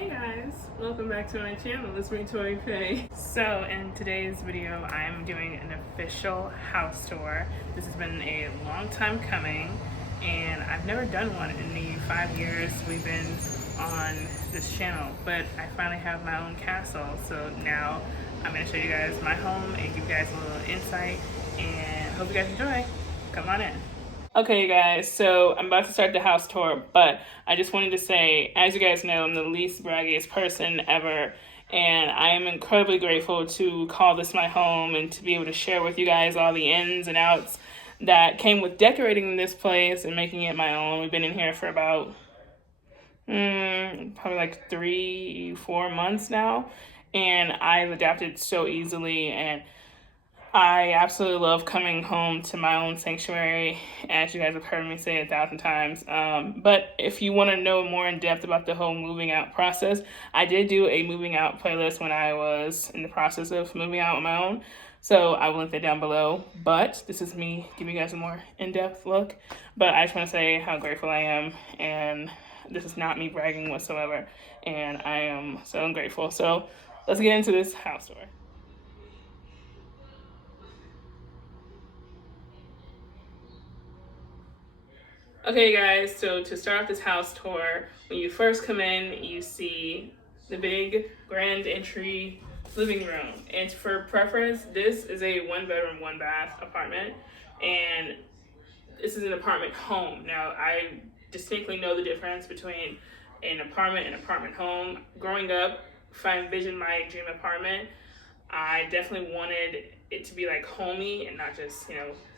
Hey guys, welcome back to my channel. It's me, Tori. So in today's video, I'm doing an official house tour. This has been a long time coming, and I've never done one in the 5 years we've been on this channel, but I finally have my own castle. So now I'm going to show you guys my home and give you guys a little insight, and hope you guys enjoy. Come on in. Okay, guys, so I'm about to start the house tour, but I just wanted to say, as you guys know, I'm the least braggiest person ever, and I am incredibly grateful to call this my home and to be able to share with you guys all the ins and outs that came with decorating this place and making it my own. We've been in here for about probably like 3-4 months now, and I've adapted so easily, and I absolutely love coming home to my own sanctuary, as you guys have heard me say 1,000 times. But if you want to know more in depth about the whole moving out process, I did do a moving out playlist when I was in the process of moving out on my own. So I will link that down below. But this is me giving you guys a more in-depth look. But I just want to say how grateful I am. And this is not me bragging whatsoever. And I am so grateful. So let's get into this house tour. Okay guys, so to start off this house tour, when you first come in, you see the big grand entry living room. And for preference, this is a 1-bedroom, 1-bath apartment, and this is an apartment home. Now, I distinctly know the difference between an apartment and apartment home. Growing up, if I envisioned my dream apartment, I definitely wanted it to be like homey and not just,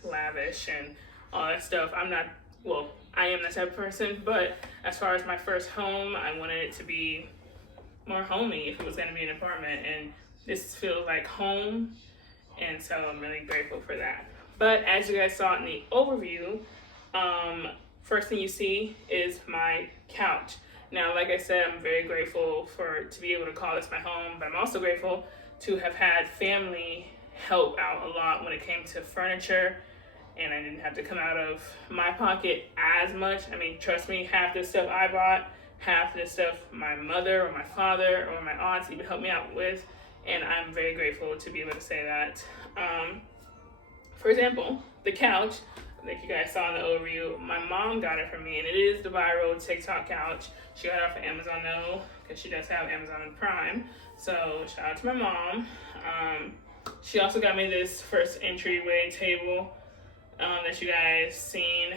lavish and all that stuff. I am that type of person, but as far as my first home, I wanted it to be more homey if it was going to be an apartment, and this feels like home, and so I'm really grateful for that. But as you guys saw in the overview, first thing you see is my couch. Now, like I said, I'm very grateful to be able to call this my home, but I'm also grateful to have had family help out a lot when it came to furniture, and I didn't have to come out of my pocket as much. I mean, trust me, half the stuff I bought, half the stuff my mother or my father or my aunts even helped me out with, and I'm very grateful to be able to say that. For example, the couch, like you guys saw in the overview, my mom got it for me, and it is the viral TikTok couch. She got it off of Amazon though, because she does have Amazon Prime, so shout out to my mom. She also got me this first entryway table that you guys seen,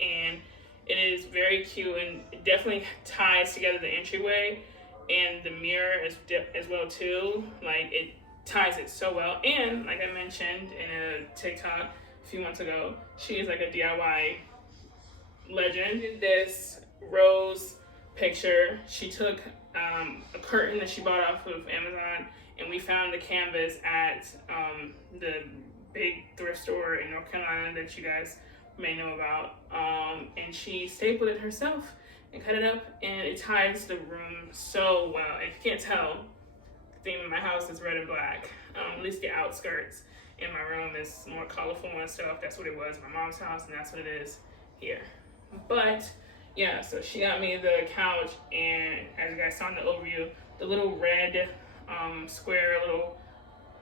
and it is very cute, and it definitely ties together the entryway and the mirror as well too. Like, it ties it so well. And like I mentioned in a TikTok a few months ago, she is like a DIY legend. This rose picture, she took a curtain that she bought off of Amazon, and we found the canvas at the big thrift store in North Carolina that you guys may know about, and she stapled it herself and cut it up, and it ties the room so well. If you can't tell, the theme of my house is red and black, at least the outskirts, and my room is more colorful and stuff. That's what it was in my mom's house, and that's what it is here. But yeah, so she got me the couch, and as you guys saw in the overview, the little red square little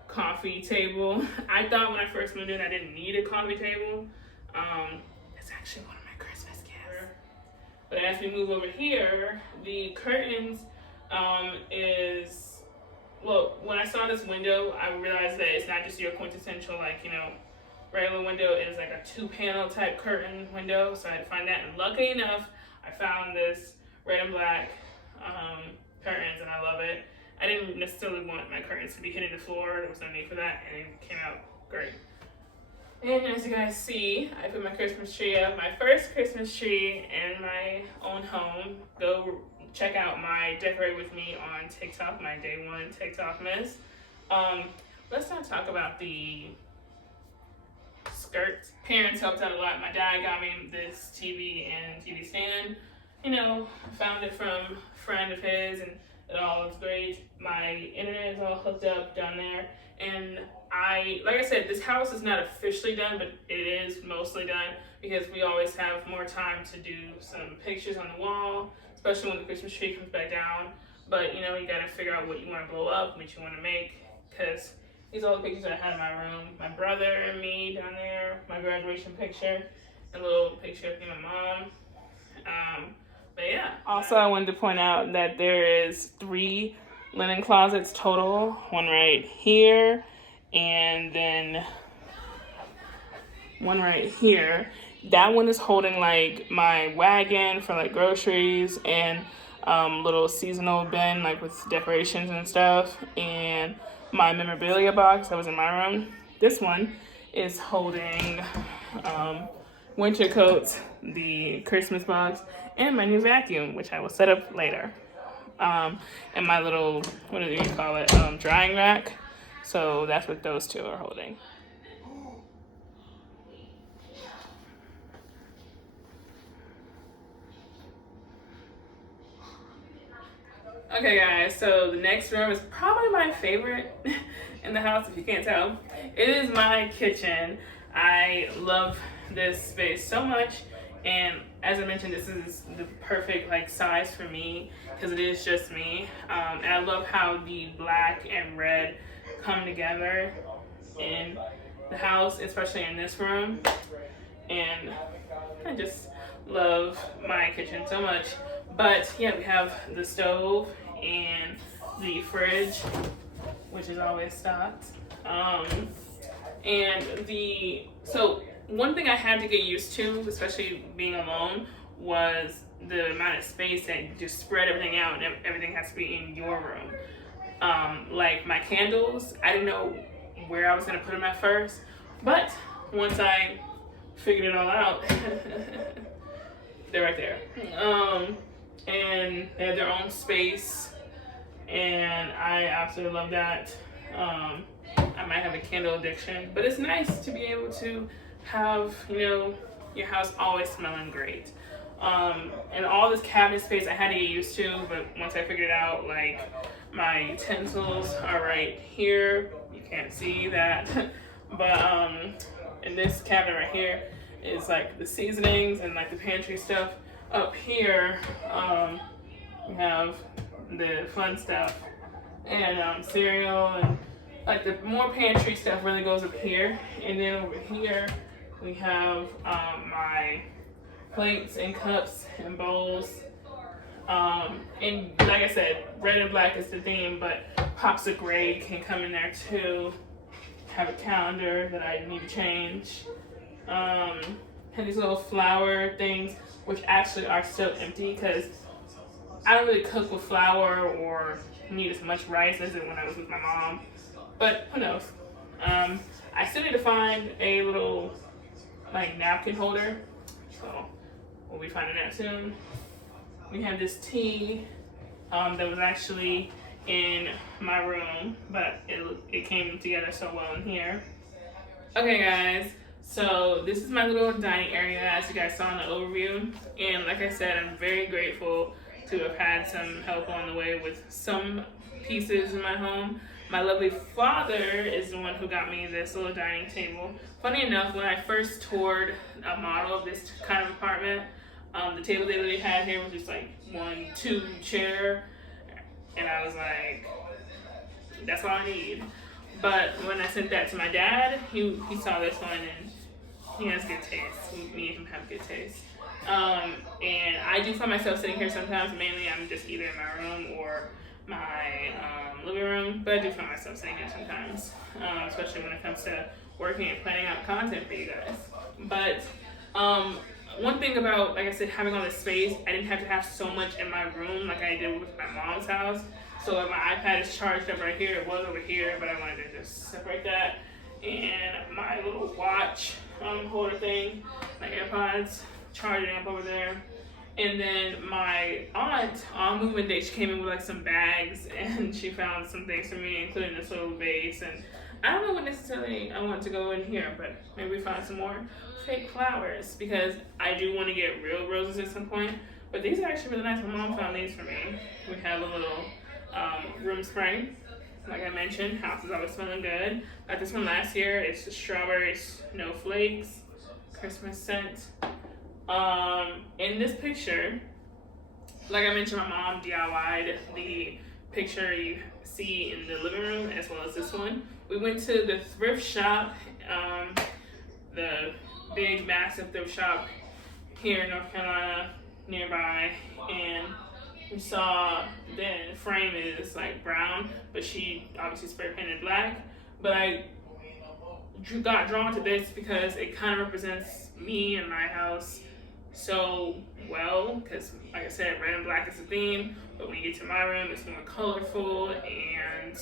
coffee table. I thought when I first moved in I didn't need a coffee table. It's actually one of my Christmas gifts. But as we move over here, the curtains when I saw this window, I realized that it's not just your quintessential regular window. It is like a 2-panel type curtain window, so I had to find that, and lucky enough I found this red and black curtains, and I love it. I didn't necessarily want my curtains to be hitting the floor. There was no need for that, and it came out great. And as you guys see, I put my Christmas tree up, my first Christmas tree in my own home. Go check out my Decorate With Me on TikTok, my day one TikTok miss. Let's not talk about the skirts. Parents helped out a lot. My dad got me this TV and TV stand. Found it from a friend of his, and it all looks great. My internet is all hooked up down there, and like I said, this house is not officially done, but it is mostly done because we always have more time to do some pictures on the wall, especially when the Christmas tree comes back down. But you know, you gotta figure out what you want to blow up, what you want to make, because these are all the pictures that I had in my room. My brother and me down there, my graduation picture, a little picture of me and my mom. But yeah. Also, I wanted to point out that there is 3 linen closets total. One right here, and then one right here. That one is holding like my wagon for like groceries and little seasonal bin like with decorations and stuff, and my memorabilia box that was in my room. This one is holding winter coats, the Christmas box, and my new vacuum, which I will set up later. And my little, what do you call it, drying rack. So that's what those 2 are holding. Okay guys, so the next room is probably my favorite in the house, if you can't tell. It is my kitchen. I love this space so much, and as I mentioned, this is the perfect like size for me because it is just me. And I love how the black and red come together in the house, especially in this room. And I just love my kitchen so much. But yeah, we have the stove and the fridge, which is always stocked. So one thing I had to get used to, especially being alone, was the amount of space that you just spread everything out and everything has to be in your room. Like my candles, I didn't know where I was gonna put them at first, but once I figured it all out, they're right there. And they have their own space, and I absolutely love that. I might have a candle addiction, but it's nice to be able to have, you know, your house always smelling great. And all this cabinet space I had to get used to, but once I figured it out, like my utensils are right here. You can't see that, but in this cabinet right here is like the seasonings and like the pantry stuff. Up here, we have the fun stuff and cereal, and like the more pantry stuff really goes up here. And then over here, we have my plates and cups and bowls. And like I said, red and black is the theme, but pops of gray can come in there too. Have a calendar that I need to change. Have these little flour things, which actually are still empty because I don't really cook with flour or need as much rice as it when I was with my mom. But who knows? I still need to find a little like napkin holder, so we'll be finding that soon. We have this tea that was actually in my room, but it came together so well in here. Okay guys, so this is my little dining area as you guys saw in the overview, and like I said, I'm very grateful to have had some help on the way with some pieces in my home. My lovely father is the one who got me this little dining table. Funny enough, when I first toured a model of this kind of apartment, the table they really had here was just like 1-2 chair, and I was like, that's all I need. But when I sent that to my dad, he saw this one and he has good taste. Me and him have good taste. And I do find myself sitting here sometimes. Mainly I'm just either in my room or my living room, but I do find myself sitting here sometimes, especially when it comes to working and planning out content for you guys. But one thing about, like I said, having all this space, I didn't have to have so much in my room like I did with my mom's house. So like my iPad is charged up right here. It was over here, but I wanted to just separate that. And my little watch holder thing, my AirPods, charging up over there. And then my aunt, on moving day, she came in with like some bags and she found some things for me, including this little vase. And I don't know what necessarily I want to go in here, but maybe we find some more fake flowers because I do want to get real roses at some point. But these are actually really nice. My mom found these for me. We have a little room spray. Like I mentioned, house is always smelling good. Got this one last year. It's the strawberry snowflakes, Christmas scent. In this picture, Like I mentioned, my mom DIY'd the picture you see in the living room as well as this one. We went to the thrift shop, the big massive thrift shop here in North Carolina nearby, and we saw the frame is like brown, but she obviously spray painted black. But I got drawn to this because it kind of represents me and my house so well, because like I said, red and black is the theme, but when you get to my room it's more colorful, and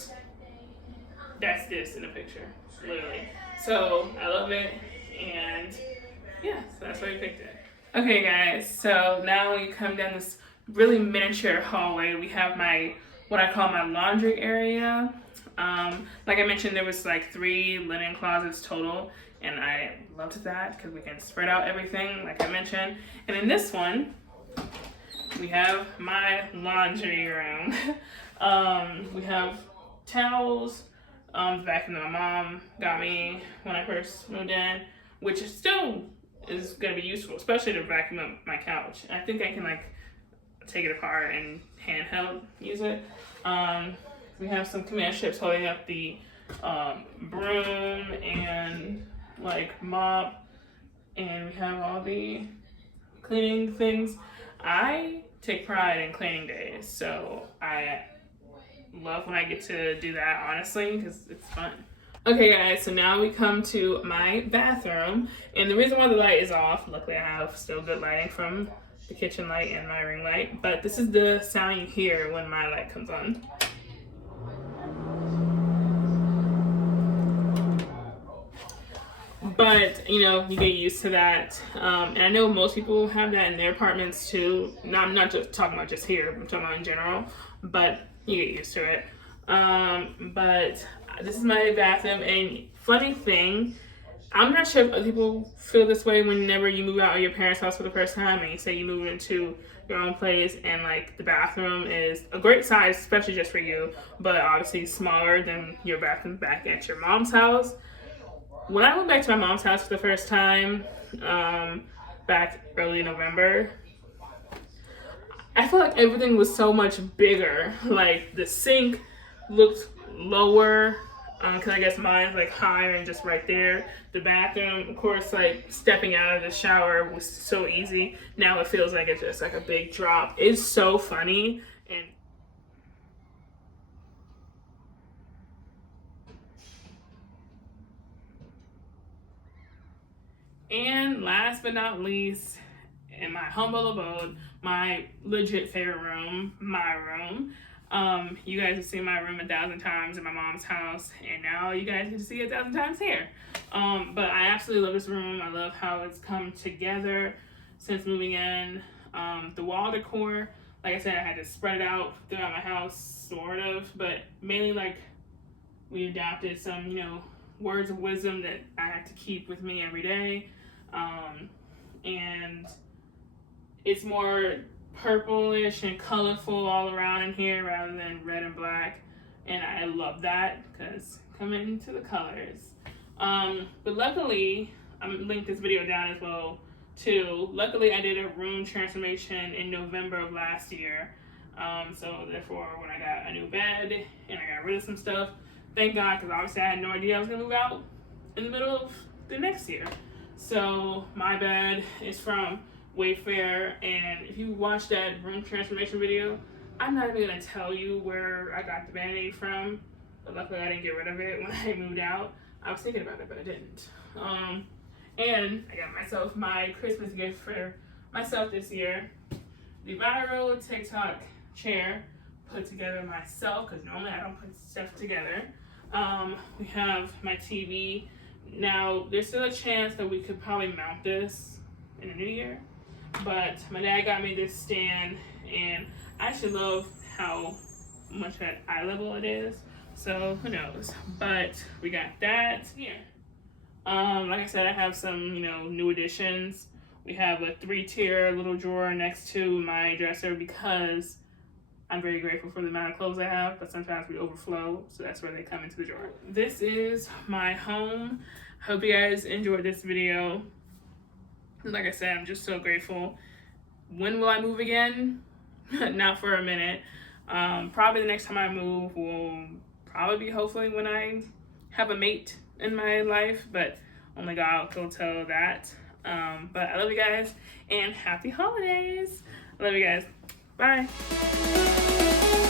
that's this in the picture, literally. So I love it, and yeah, so that's why we picked it. Okay guys, so now when you come down this really miniature hallway, we have my, what I call my laundry area. Like I mentioned, there was like 3 linen closets total, and I loved that because we can spread out everything like I mentioned. And in this one, we have my laundry room. We have towels, the vacuum that my mom got me when I first moved in, which is still is gonna be useful, especially to vacuum up my couch. I think I can like take it apart and handheld use it. We have some command strips holding up the broom and like mop, and we have all the cleaning things. I take pride in cleaning days, so I love when I get to do that, honestly, because it's fun. Okay guys, so now we come to my bathroom, and the reason why the light is off, luckily I have still good lighting from the kitchen light and my ring light, but this is the sound you hear when my light comes on. But you know, you get used to that, and I know most people have that in their apartments too. I'm not just talking about just here, I'm talking about in general, but you get used to it. But this is my bathroom, and funny thing, I'm not sure if other people feel this way whenever you move out of your parents' house for the first time and you say you move into your own place, and like the bathroom is a great size, especially just for you, but obviously smaller than your bathroom back at your mom's house. When I went back to my mom's house for the first time, back early November, I felt like everything was so much bigger. Like the sink looked lower, because I guess mine's like higher and just right there. The bathroom, of course, like stepping out of the shower was so easy. Now it feels like it's just like a big drop. It's so funny. And last but not least, in my humble abode, my legit favorite room, my room. You guys have seen my room 1,000 times in my mom's house, and now you guys get to see it 1,000 times here. But I absolutely love this room. I love how it's come together since moving in. The wall decor, like I said, I had to spread it out throughout my house, sort of, but mainly like we adopted some, you know, words of wisdom that I have to keep with me every day. And it's more purplish and colorful all around in here rather than red and black, and I love that because coming into the colors. But luckily, I'm linked this video down as well too. Luckily, I did a room transformation in November of last year, so therefore when I got a new bed and I got rid of some stuff, thank God, because obviously I had no idea I was gonna move out in the middle of the next year. So my bed is from Wayfair, and if you watch that room transformation video, I'm not even gonna tell you where I got the vanity from, but luckily I didn't get rid of it when I moved out. I was thinking about it, but I didn't. And I got myself my Christmas gift for myself this year, the viral TikTok chair put together myself, because normally I don't put stuff together. We have my TV. Now, there's still a chance that we could probably mount this in the new year, but my dad got me this stand, and I actually love how much at eye level it is, so who knows. But we got that here. Like I said, I have some, you know, new additions. We have a 3-tier little drawer next to my dresser because I'm very grateful for the amount of clothes I have, but sometimes we overflow, so that's where they come into the drawer. This is my home. Hope you guys enjoyed this video. Like I said, I'm just so grateful. When will I move again? not for a minute. Probably the next time I move will probably be hopefully when I have a mate in my life, but only God will tell that. But I love you guys and happy holidays. I love you guys. Bye.